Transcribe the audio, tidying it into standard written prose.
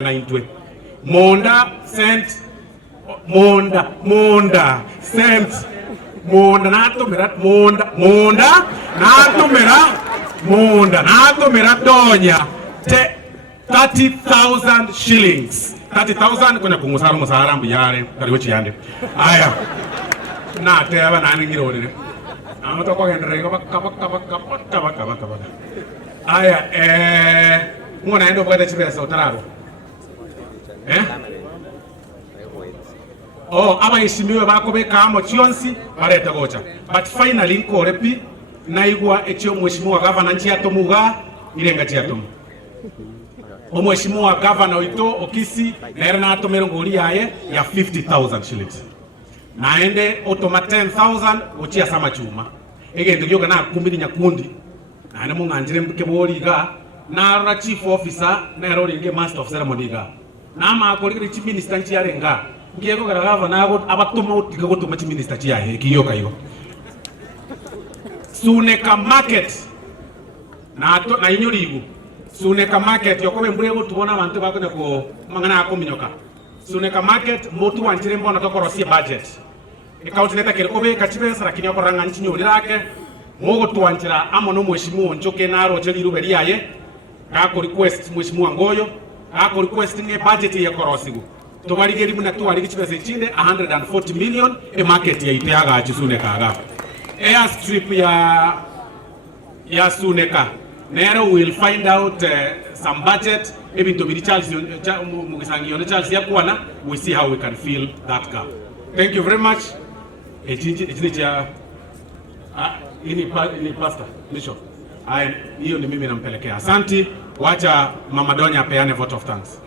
naitwe Monda sent Monda sent Monda natumira donya 30,000 shillings 30,000 kuna kungusara musara mbiyare kariwo chiyande aya na teba nani ngirore amato ko hendere kaba aya ngona endo kwenda chipesa utararo abayishimiwe bakobe kamo chionsi bareta gocha but finally nkorepi naigwa ekyo mheshimiwa governor nchiatomuga irenga chiatomu omheshimiwa governor oito okisi nere na atomero ngoli yaye ya 50,000 shillings naende otoma 10,000 ochia sama chuma egendo gyoga na kumbiri nyakundi nane munganjire mbikeboliga na chief officer na roringe master of ceremony ga nama akorigiri chief minister nchiarenga ngiyeko garagava nago abatoma utika gutuma chief minister chiahe kiyoka yo Suneka market na inyurigu Suneka market yokobe mburego tubona abantu bakone ko mangana akominyoka Suneka market motu wanjire mbona tokorosie budget ikautineta kerekobe kachibesa lakini okoranga nchinyo lirake mogo tuwanjira amono mheshimiwa nchoke naro cheli ruberi yaye kako request mheshimiwa Ngoyo kako request ne budget ya korosigu tobarigeri muna tuwarigi chibesa chinde 140 million e market ya iteaga achisuneka aga airstrip ya Suneka nero will find out some budget even to be Charles mugisangione Charles yakwana we see how we can fill that gap. Thank you very much. Ini pastor bishop hiyo ni mimi nampelekea. Asante, wacha mama Donya apeane vote of thanks.